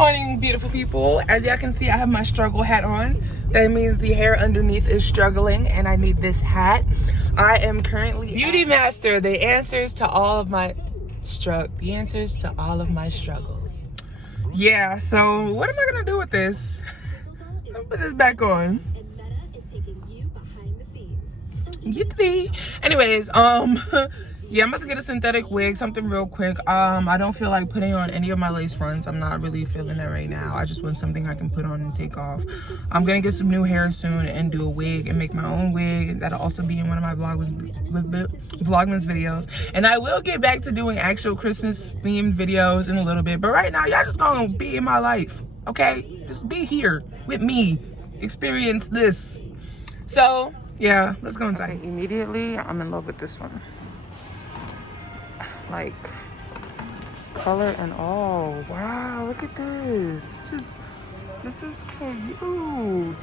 morning, beautiful people. As y'all can see, I have my struggle hat on. That means the hair underneath is struggling and I need this hat. I am currently Beauty Master, the answers to all of my struggles. Yeah, so what am I gonna do with this? I'll put this back on. Anyways, yeah, I'm about to get a synthetic wig, something real quick. I don't feel like putting on any of my lace fronts. I'm not really feeling that right now. I just want something I can put on and take off. I'm gonna get some new hair soon and do a wig and make my own wig. That'll also be in one of my vlogmas videos. And I will get back to doing actual Christmas themed videos in a little bit. But right now, y'all just gonna be in my life, okay? Just be here with me, experience this. So yeah, let's go inside. Okay, immediately, I'm in love with this one. Like, color and all. Wow, look at this. This is cute.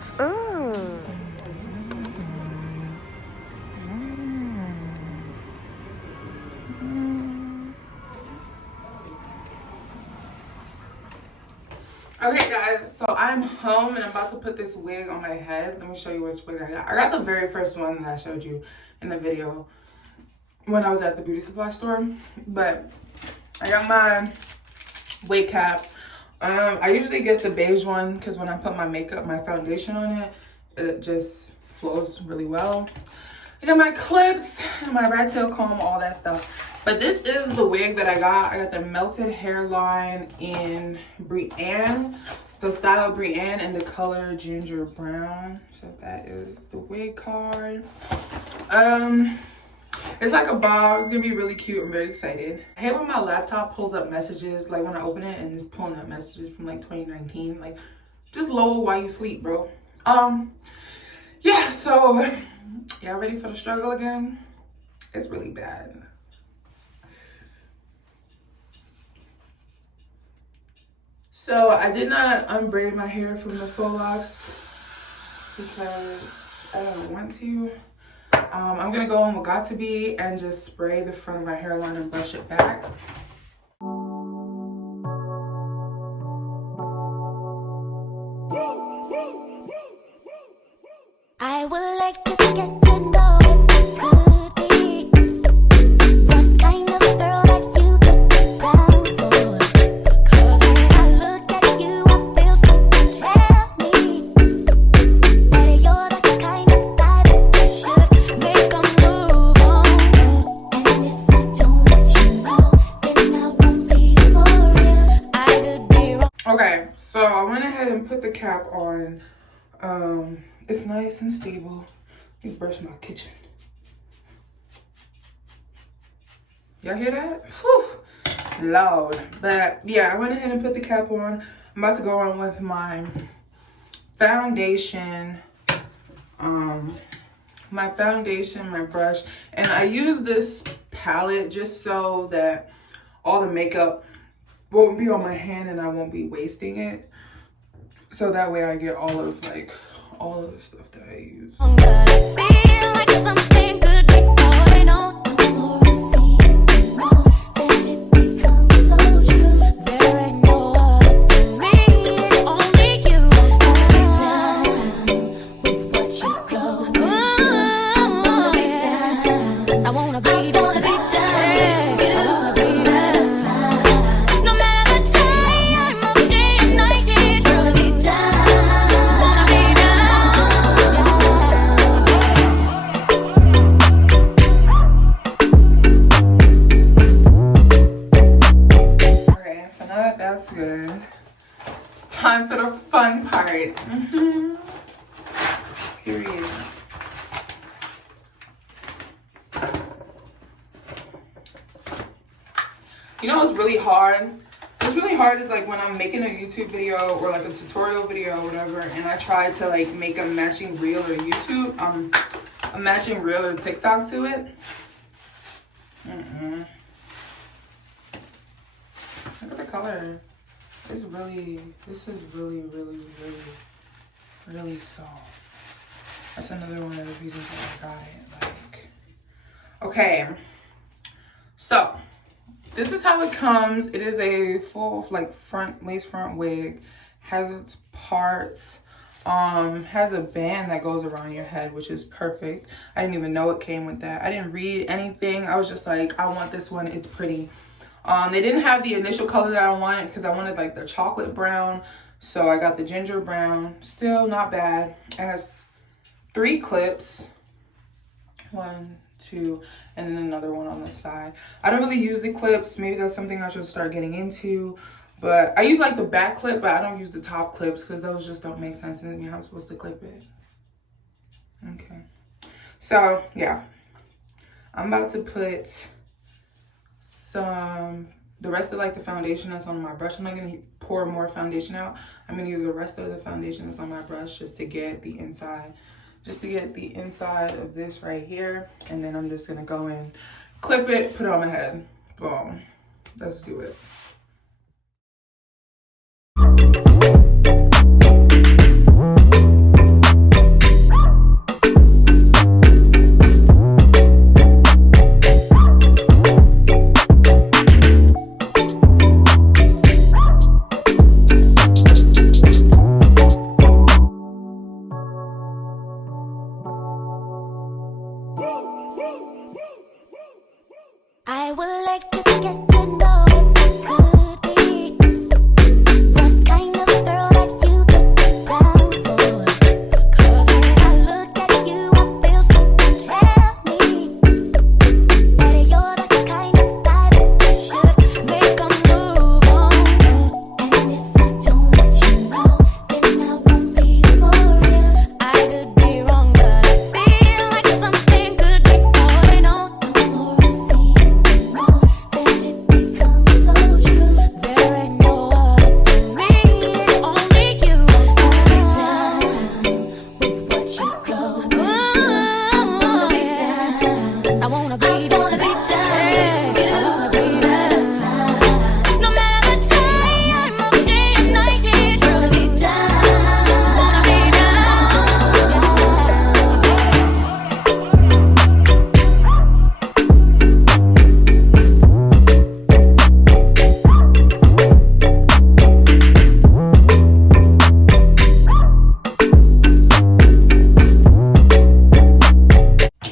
Okay guys, so I'm home and I'm about to put this wig on my head. Let me show you which wig I got. I got the very first one that I showed you in the video when I was at the beauty supply store. But I got my wig cap. I usually get the beige one because when I put my foundation on it, it just flows really well. I got my clips, my rat tail comb, all that stuff. But this is the wig that I got. I got the Melted Hairline in Breanne, the style Breanne, and the color ginger brown. So that is the wig card. It's like a bob. It's gonna be really cute. I'm very excited. I hate when my laptop pulls up messages, like when I open it and it's pulling up messages from like 2019. Like, just lower while you sleep, bro. Yeah, so y'all ready for the struggle again? It's really bad. So I did not unbraid my hair from the faux locks because I don't want to. I'm gonna go on with Got To Be and just spray the front of my hairline and brush it back. I would like to get to know if it could be the kind of girl that you could be down for. 'Cause when I look at you, I feel something tell me that you're the kind of guy that I should make a move on. And if I don't let you know, then I won't be for real. I could be wrong. Okay, so I went ahead and put the cap on. It's nice and stable. Let me brush my kitchen. Y'all hear that? Whew, loud. But yeah, I went ahead and put the cap on. I'm about to go on with my foundation. My brush, and I use this palette just so that all the makeup won't be on my hand and I won't be wasting it. So that way I get all of the stuff that I use. But I feel like something could be going on. The more I see it wrong, then it becomes so true. There ain't no other for me, it's only you. With what you go through. I wanna be down. I wanna be down. I wanna be down. No matter the time of day and night, it's gonna be down. That's good. It's time for the fun part. Period. You know what's really hard? What's really hard is like when I'm making a YouTube video or like a tutorial video or whatever, and I try to like make a matching reel or YouTube, a matching reel or TikTok to it. Look at the color. This is really, really soft. That's another one of the reasons why I got it. Like, okay. So, This is how it comes. It is a full like front lace front wig. Has its parts. Has a band that goes around your head, which is perfect. I didn't even know it came with that. I didn't read anything. I was just like, I want this one. It's pretty. They didn't have the initial color that I wanted because I wanted like the chocolate brown. So I got the ginger brown. Still not bad. It has 3 clips. 1, 2, and then another one on the side. I don't really use the clips. Maybe that's something I should start getting into. But I use like the back clip, but I don't use the top clips because those just don't make sense to me how I'm supposed to clip it. Okay. So, yeah. I'm about to put the rest of like the foundation that's on my brush. I'm not going to pour more foundation out. I'm going to use the rest of the foundation that's on my brush just to get the inside. Just to get the inside of this right here. And then I'm just going to go in, clip it, put it on my head. Boom. Let's do it. I would like to get to know if I could be the kind of girl that you could be down for. 'Cause when I look at you, I feel something tell me that you're the kind of guy that I should make a move on. And if I don't let you know, then I won't be for real. I could be wrong, but I feel like something could be going on. The more I see it, the more that it becomes so true. There ain't no other for me, it's only you. I wanna be down with what you go. I wanna be down. No matter the time of day and night, it's wanna be down. Wanna be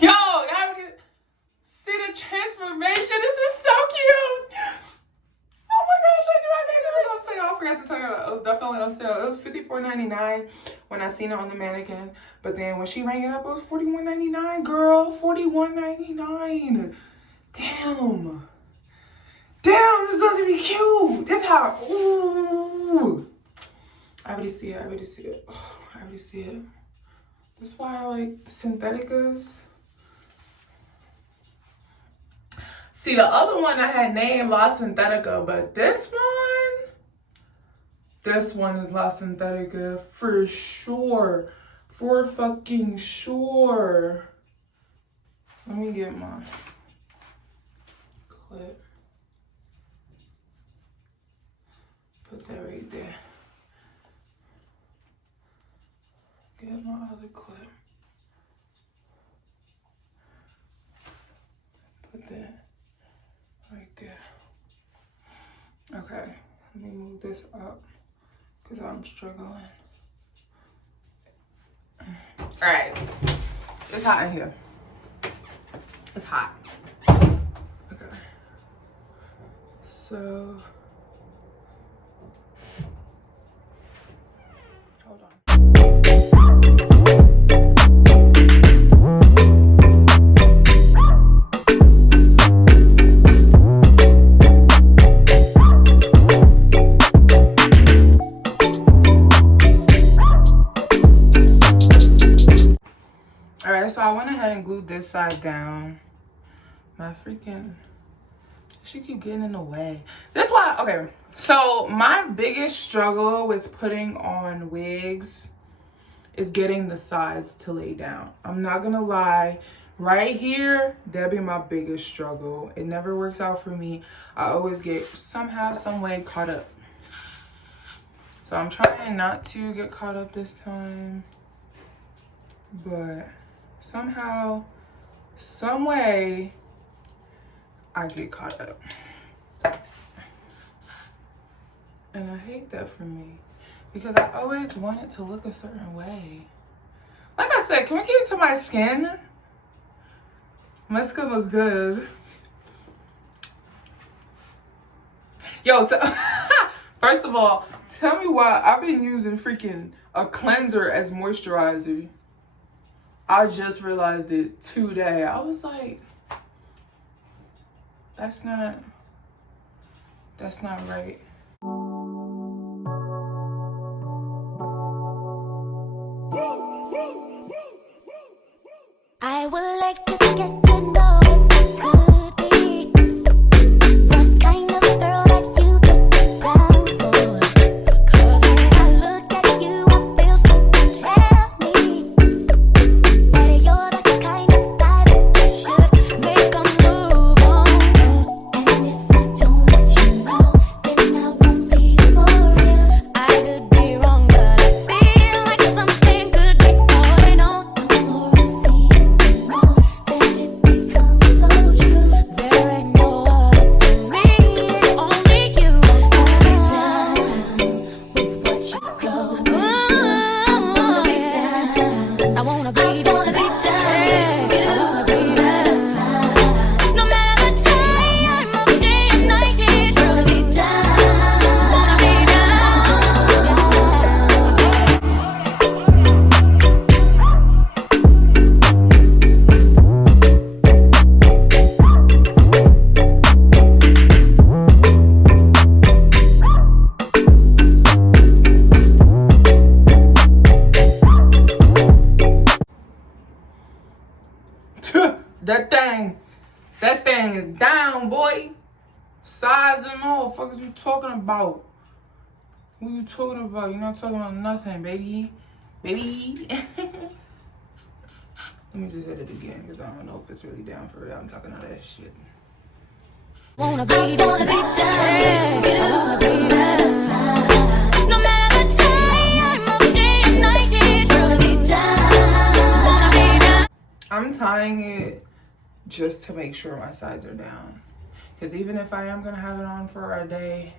Yo, y'all see the transformation? This is so cute. Oh my gosh, I knew I made it was on sale. I forgot to tell you that it was definitely on sale. It was $54.99 when I seen it on the mannequin. But then when she rang it up, it was $41.99, girl. $41.99. Damn. Damn, this is supposed to be cute. This how, ooh. I already see it, I already see it. Oh, I already see it. That's why I like syntheticas. See, the other one I had named La Synthetica, but this one is La Synthetica for sure. For fucking sure. Let me get my clip. Put that right there. Get my other clip. Put that right there. Okay, let me move this up because I'm struggling. Alright, it's hot in here. It's hot. Okay, so hold on. Alright, so I went ahead and glued this side down. My freaking, she keep getting in the way. That's why, okay, so my biggest struggle with putting on wigs is getting the sides to lay down. I'm not gonna lie, right here, that'd be my biggest struggle. It never works out for me. I always get somehow, some way caught up. So I'm trying not to get caught up this time, but somehow, some way, I get caught up. And I hate that for me because I always want it to look a certain way. Like I said, can we get into my skin? My skin look good. Yo, first of all, tell me why I've been using freaking a cleanser as moisturizer. I just realized it today. I was like, that's not right. I would like to get to know if you could be the kind of girl that you could be down for. 'Cause when I look at you, I feel something tell me that you're the kind of guy that I should make a move on. And if I don't let you know, then I won't be for real. I could be wrong, but I feel like something could be going on. The more I see it, the more that it becomes so true. There ain't no other for me, it's only you. I wanna be down with what you go. I wanna be down. I wanna be down. No matter the time of day and night, it's gonna be down. Wanna be That thing is down, boy. Size and all. Fuck is you talking about? What you talking about? You're not talking about nothing, baby. Baby. Let me just hit it again because I don't know if it's really down for real. I'm talking all that shit. wanna be down. I wanna be down. No matter the time of day and night, it's gonna be down. Wanna be down. I'm tying it just to make sure my sides are down. Because even if I am going to have it on for a day,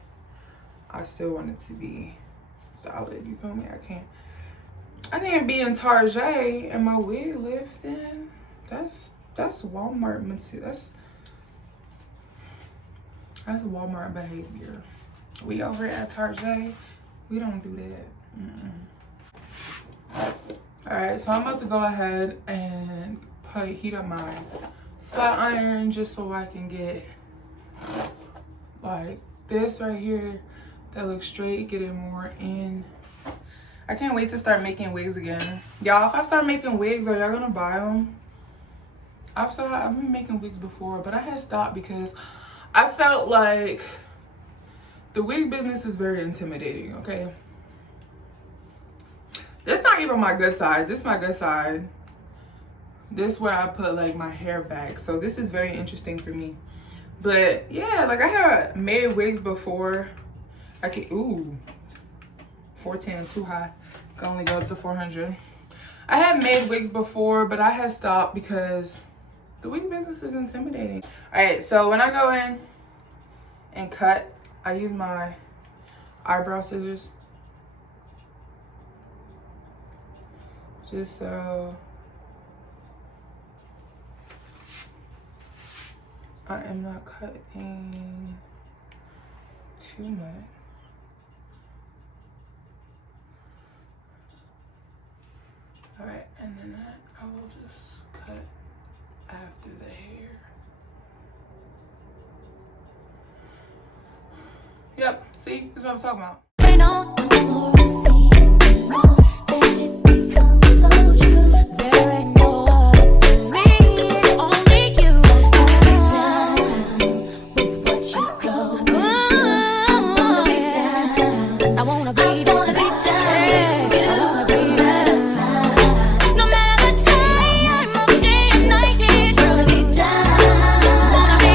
I still want it to be solid. You feel me? I can't be in Target and my wig lifting. That's Walmart material. That's Walmart behavior. We over at Target, we don't do that. All right, so I'm about to go ahead and heat up my flat iron just so I can get like this right here that looks straight, get it more in. I can't wait to start making wigs again. Y'all, if I start making wigs, are y'all gonna buy them? I've been making wigs before, but I had stopped because I felt like the wig business is very intimidating, okay? This not even my good side. This is my good side. This is where I put like my hair back. So this is very interesting for me. But yeah, like I have made wigs before. Ooh, 410, too high. Can only go up to 400. I have made wigs before, but I had stopped because the wig business is intimidating. All right, so when I go in and cut, I use my eyebrow scissors. Just so I am not cutting too much. All right, and then that I will just cut after the hair. Yep, see, this is what I'm talking about. I know the more I see it, the more that it becomes so true. There ain't no other for me, it's only you. With what you go. I wanna be down. I wanna be down. No matter the time of day and night, it's gonna be down. Wanna be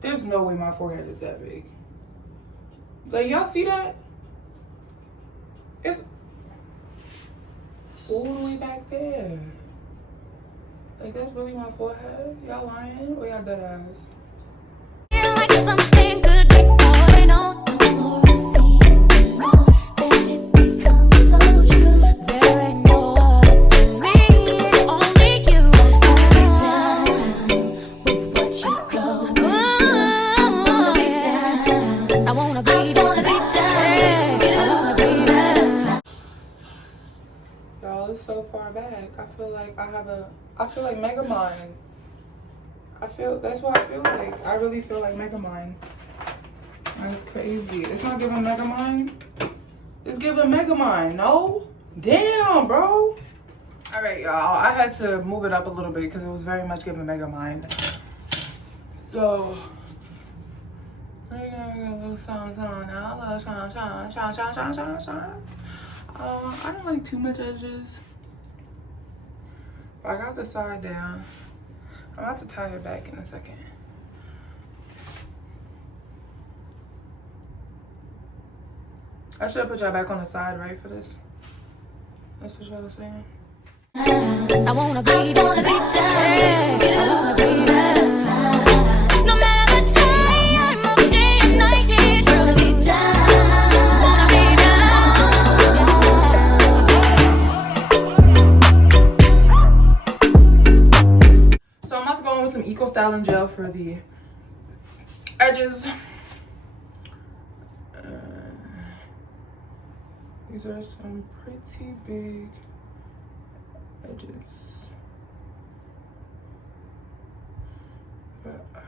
There's no way my forehead is that big. Like, y'all see that? It's all the way back there. Like, that's really my forehead? Y'all lying? Or y'all dead ass? Feel like something could be going on. The more I see it, the more that it becomes so true. There ain't no other for me, it's only you. I'll be down with what you go through. I wanna be down. I wanna be down. I wanna be down. Y'all, it's so far back. I feel like I feel like Megamind. That's what I feel like. I really feel like Megamind. That's crazy. It's not giving Megamind. It's giving Megamind. No? Damn, bro. All right, y'all. I had to move it up a little bit because it was very much giving Megamind. So, we're gonna go shine now. A little shine. I don't like too much edges. I got the side down. I'm about to tie it back in a second. I should have put y'all back on the side, right, for this? That's what y'all was saying. I wanna be down. I wanna be down. No matter the time of day and night, it's gonna be down. Wanna be down. So I'm about to go in with some Eco Styling Gel for the edges. These are some pretty big edges. But I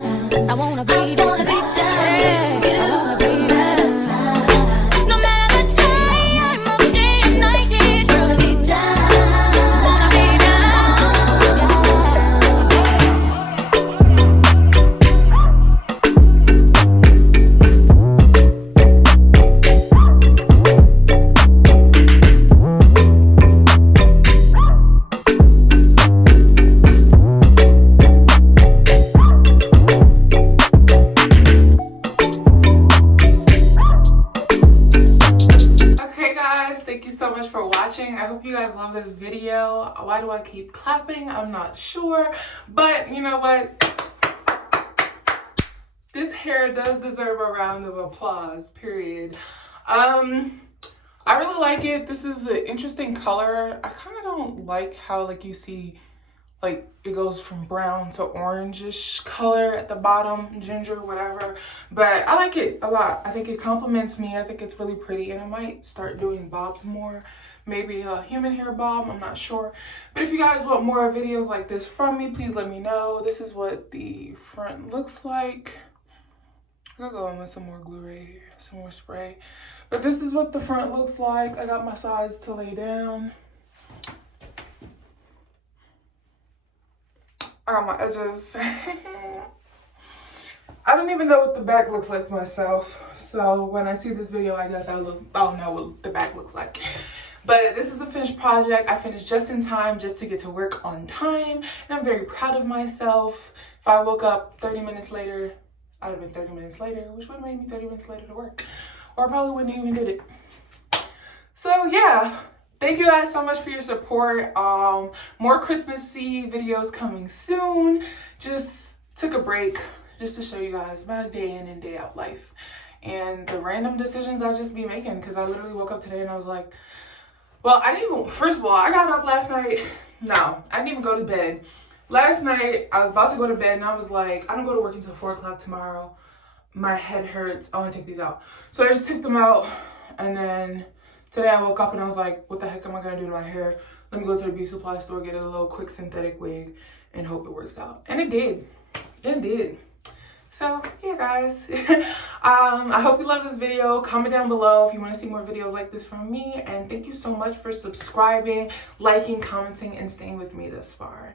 don't mind. I wanna be down. I wanna be down. No matter the time of day and night, it's gonna be down. Wanna be I hope you guys love this video. Why do I keep clapping? I'm not sure, but you know what? This hair does deserve a round of applause, period. I really like it. This is an interesting color. I kind of don't like how like you see like it goes from brown to orangish color at the bottom, ginger, whatever. But I like it a lot. I think it compliments me. I think it's really pretty, and I might start doing bobs more. Maybe a human hair bob, I'm not sure. But if you guys want more videos like this from me, please let me know. This is what the front looks like. I'll go in with some more glue right here, some more spray. But this is what the front looks like. I got my sides to lay down. I got my edges. I don't even know what the back looks like myself. So when I see this video, I guess I'll know what the back looks like. But this is the finished project. I finished just in time just to get to work on time. And I'm very proud of myself. If I woke up 30 minutes later, I would have been 30 minutes later, which would have made me 30 minutes later to work. Or I probably wouldn't even did it. So yeah, thank you guys so much for your support. More Christmassy videos coming soon. Just took a break just to show you guys my day in and day out life. And the random decisions I'll just be making, because I literally woke up today and I was like, well, I didn't even, first of all, I got up last night. No, I didn't even go to bed. Last night, I was about to go to bed and I was like, I don't go to work until 4 o'clock tomorrow. My head hurts. I want to take these out. So I just took them out. And then today I woke up and I was like, what the heck am I going to do to my hair? Let me go to the beauty supply store, get a little quick synthetic wig, and hope it works out. And it did. It did. So yeah, guys, I hope you love this video. Comment down below if you want to see more videos like this from me, and thank you so much for subscribing, liking, commenting, and staying with me this far.